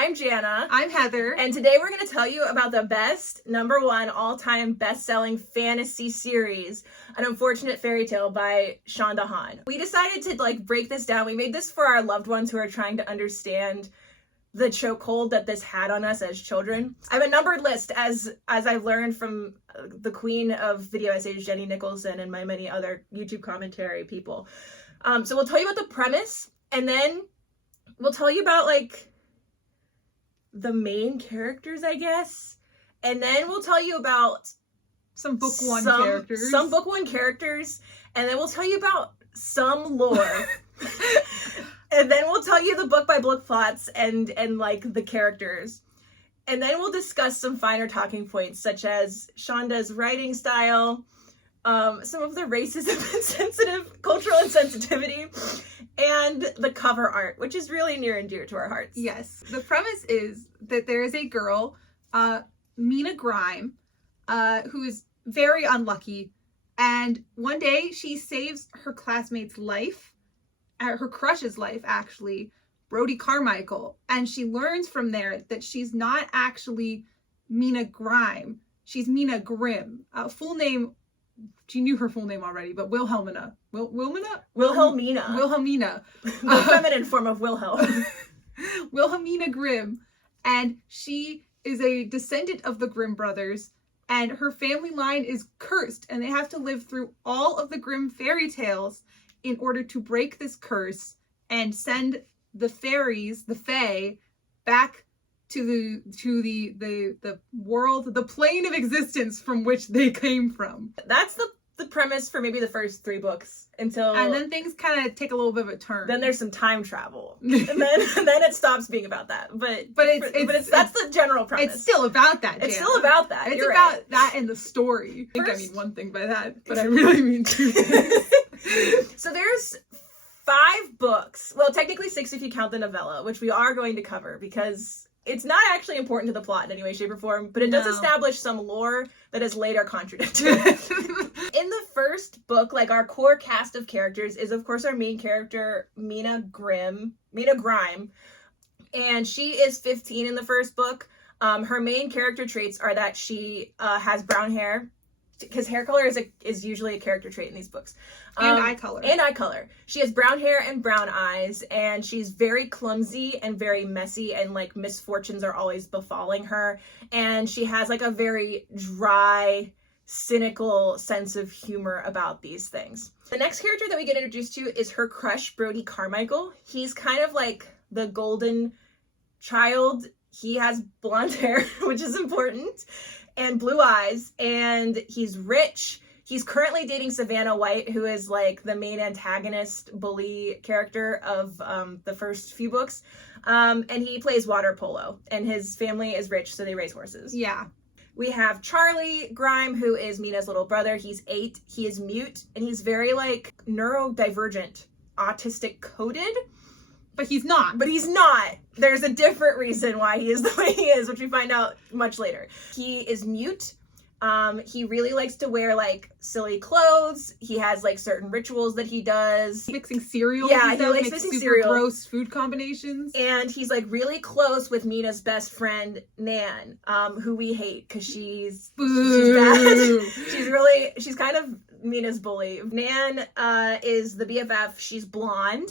I'm Janna. I'm Heather. And today we're going to tell you about the best #1 all-time best-selling fantasy series, An Unfortunate Fairytale by Chanda Hahn. We decided to break this down. We made this for our loved ones who are trying to understand the chokehold that this had on us as children. I have a numbered list as I've learned from the queen of video essays, Jenny Nicholson, and my many other YouTube commentary people. So we'll tell you about the premise, and then we'll tell you about the main characters, I guess. And then we'll tell you about some book one characters. Some book one characters. And then we'll tell you about some lore. And then we'll tell you the book by book plots and the characters. And then we'll discuss some finer talking points, such as Chanda's writing style, some of the racism and cultural insensitivity, and the cover art, which is really near and dear to our hearts. Yes. The premise is that there is a girl, Mina Grime, who is very unlucky. And one day she saves her classmate's life, her crush's life, actually, Brody Carmichael. And she learns from there that she's not actually Mina Grime. She's Mina Grimm. Full name, she knew her full name already, but Wilhelmina. Wilhelmina? The feminine form of Wilhelm. Wilhelmina Grimm. And she is a descendant of the Grimm brothers, and her family line is cursed, and they have to live through all of the Grimm fairy tales in order to break this curse and send the fairies, the fae, back to the world, the plane of existence from which they came from. That's the premise for maybe the first 3 books and then things kind of take a little bit of a turn. Then there's some time travel, and then it stops being about that. But that's the general premise. It's still about that. It's still about that. It's about that and the story. I think I mean one thing by that, but I really mean 2 things. So there's 5 books. Well, technically 6 if you count the novella, which we are going to cover because it's not actually important to the plot in any way, shape, or form, but it does establish some lore that is later contradicted. In the first book, our core cast of characters is, of course, our main character, Mina Grime, and she is 15 in the first book. Her main character traits are that she has brown hair, because hair color is usually a character trait in these books. And eye color. She has brown hair and brown eyes, and she's very clumsy and very messy, and misfortunes are always befalling her. And she has a very dry, cynical sense of humor about these things. The next character that we get introduced to is her crush, Brody Carmichael. He's kind of the golden child. He has blonde hair, which is important, and blue eyes, and he's rich. He's currently dating Savannah White, who is the main antagonist bully character of the first few books. And he plays water polo, and his family is rich, so they raise horses. Yeah. We have Charlie Grime, who is Mina's little brother. He's 8. He is mute, and he's very neurodivergent, autistic coded. But he's not. There's a different reason why he is the way he is, which we find out much later. He is mute. He really likes to wear silly clothes. He has certain rituals that he does. Mixing cereal. Yeah, he likes mixing cereal. Gross food combinations. And he's really close with Mina's best friend Nan, who we hate because she's bad. she's kind of Mina's bully. Nan is the BFF. She's blonde.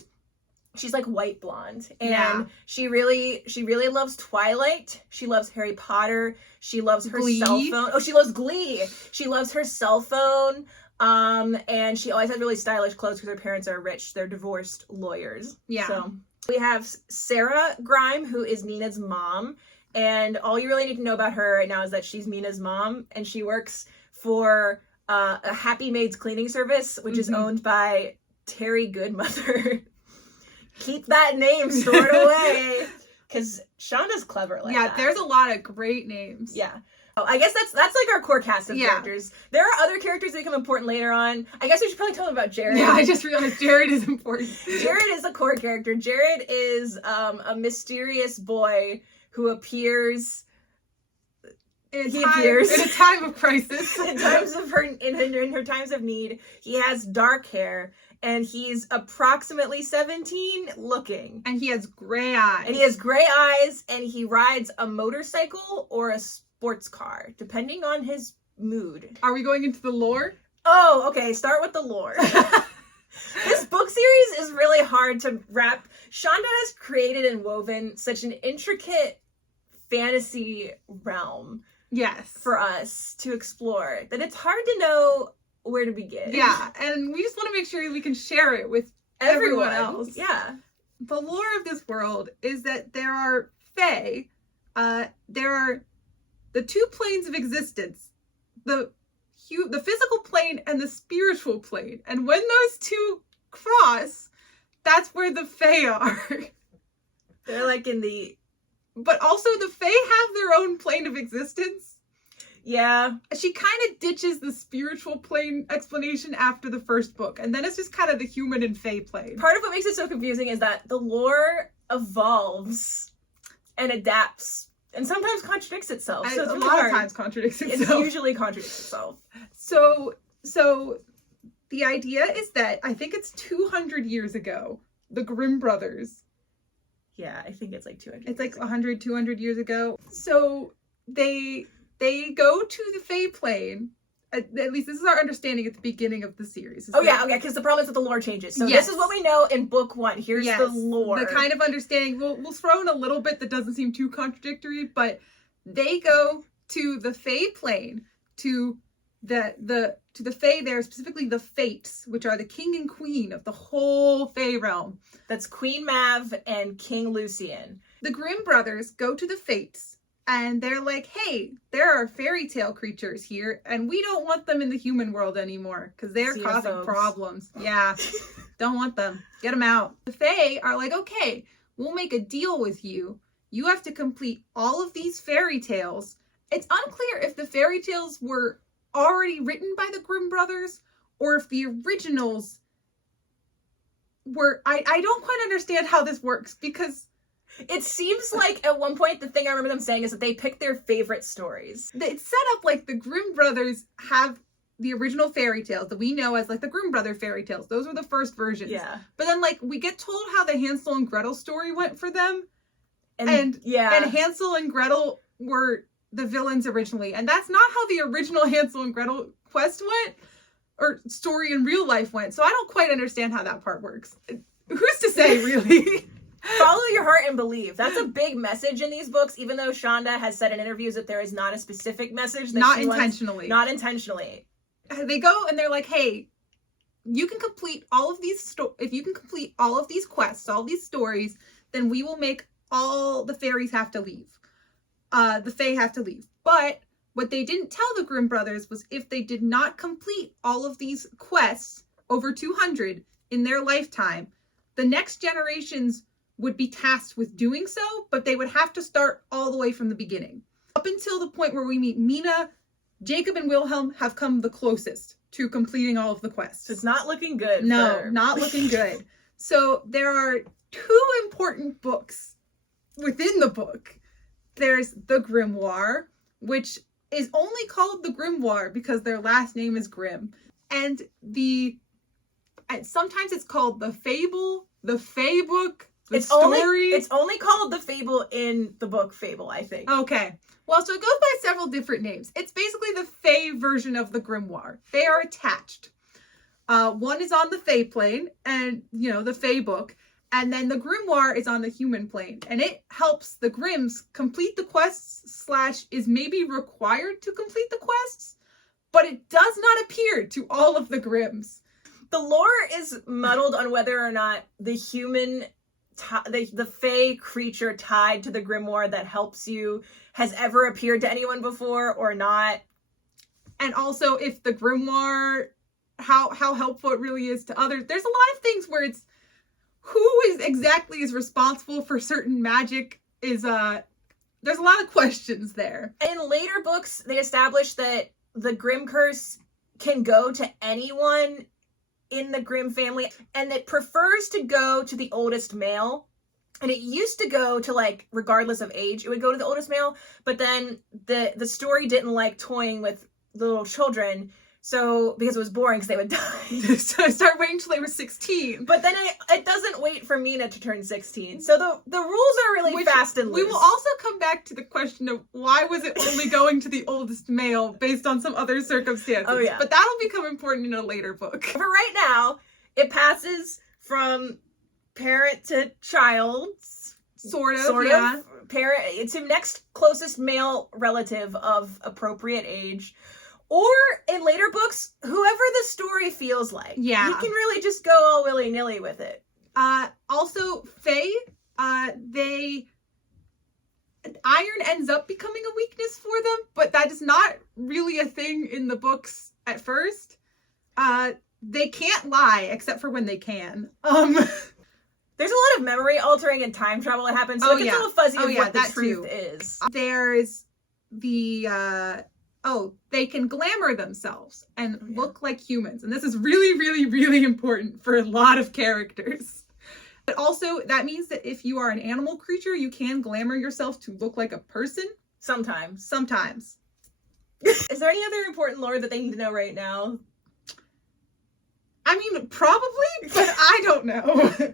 She's white blonde, and she really loves Twilight. She loves Harry Potter. She loves her cell phone. Oh, she loves Glee. She loves her cell phone. And she always has really stylish clothes because her parents are rich. They're divorced lawyers. Yeah. So we have Sarah Grime, who is Mina's mom, and all you really need to know about her right now is that she's Mina's mom, and she works for a Happy Maids cleaning service, which is owned by Terry Goodmother. Keep that name stored away, because Chanda's clever that. Yeah, there's a lot of great names. Yeah. Oh, I guess that's our core cast of characters. There are other characters that become important later on. I guess we should probably tell them about Jared. Yeah, I just realized Jared is important. Jared is a core character. Jared is a mysterious boy who appears. In a time of crisis. in her times of need. He has dark hair, and he's approximately 17 looking. And he has gray eyes. And he has gray eyes, and he rides a motorcycle or a sports car, depending on his mood. Are we going into the lore? Oh, okay. Start with the lore. This book series is really hard to wrap. Chanda has created and woven such an intricate fantasy realm, yes, for us to explore that it's hard to know where to begin. Yeah, and we just want to make sure we can share it with everyone else. Yeah. The lore of this world is that there are fae. There are the two planes of existence, the physical plane and the spiritual plane. And when those two cross, that's where the fae are. They're like in the... But also the fae have their own plane of existence. Yeah. She kind of ditches the spiritual plane explanation after the first book. And then it's just kind of the human and fae plane. Part of what makes it so confusing is that the lore evolves and adapts and sometimes contradicts itself. And so it's a really lot hard. of times contradicts itself. It usually contradicts itself. So the idea is that I think it's 200 years ago, the Grimm brothers. Yeah, I think it's like 200. It's like 100, 200 years ago. So they go to the fae plane. At least this is our understanding at the beginning of the series. Yeah, because the problem is that the lore changes. So yes. This is what we know in book 1. Here's the lore. The kind of understanding. We'll throw in a little bit that doesn't seem too contradictory, but they go to the fae plane, to the fae there, specifically the Fates, which are the king and queen of the whole fae realm. That's Queen Mav and King Lucian. The Grimm brothers go to the Fates. And they're like, hey, there are fairy tale creatures here, and we don't want them in the human world anymore because they're causing problems. Yeah, don't want them. Get them out. The Fae are like, okay, we'll make a deal with you. You have to complete all of these fairy tales. It's unclear if the fairy tales were already written by the Grimm brothers or if the originals were... I don't quite understand how this works because... It seems like at one point the thing I remember them saying is that they picked their favorite stories. It's set up like the Grimm brothers have the original fairy tales that we know as like the Grimm brother fairy tales. Those were the first versions. Yeah. But then like we get told how the Hansel and Gretel story went for them. And Hansel and Gretel were the villains originally. And that's not how the original Hansel and Gretel quest went or story in real life went. So I don't quite understand how that part works. Who's to say, really? Follow your heart and believe. That's a big message in these books, even though Chanda has said in interviews that there is not a specific message. That not intentionally. Not intentionally. They go and they're like, hey, you can complete all of these if you can complete all of these quests, all these stories, then we will make all the fairies have to leave. The fae have to leave. But what they didn't tell the Grimm brothers was if they did not complete all of these quests, over 200 in their lifetime, the next generations would be tasked with doing so, but they would have to start all the way from the beginning. Up until the point where we meet Mina, Jacob and Wilhelm have come the closest to completing all of the quests. It's not looking good. No, not looking good. So there are two important books within the book. There's the Grimoire, which is only called the Grimoire because their last name is Grimm. And sometimes it's called the Fable, the Fae book, it's only called the Fable in the book Fable, I think. Okay. Well, so it goes by several different names. It's basically the Fae version of the Grimoire. They are attached. One is on the Fae plane, and, the Fae book. And then the Grimoire is on the human plane. And it helps the Grimms complete the quests / is maybe required to complete the quests. But it does not appear to all of the Grimms. The lore is muddled on whether or not the human... the fae creature tied to the grimoire that helps you has ever appeared to anyone before or not. And also if the grimoire, how helpful it really is to others. There's a lot of things where it's who exactly is responsible for certain magic is there's a lot of questions there. In later books, they establish that the Grimm curse can go to anyone in the Grimm family, and it prefers to go to the oldest male. And it used to go to, regardless of age, it would go to the oldest male, but then the story didn't like toying with little children, So, because it was boring because they would die. So I started waiting until they were 16. But then it doesn't wait for Mina to turn 16. So the rules are really fast and loose. We will also come back to the question of why was it only going to the oldest male based on some other circumstances. Oh, yeah. But that'll become important in a later book. For right now, it passes from parent to child. Sort of. Parent, it's the next closest male relative of appropriate age. Or in later books, whoever the story feels like. Yeah. You can really just go all willy-nilly with it. Also, Fae, iron ends up becoming a weakness for them, but that is not really a thing in the books at first. They can't lie, except for when they can. There's a lot of memory altering and time travel that happens, so it gets a little fuzzy of what the truth is. There's the, they can glamour themselves and look like humans. And this is really, really, really important for a lot of characters. But also, that means that if you are an animal creature, you can glamour yourself to look like a person. Sometimes. Is there any other important lore that they need to know right now? I mean, probably, but I don't know.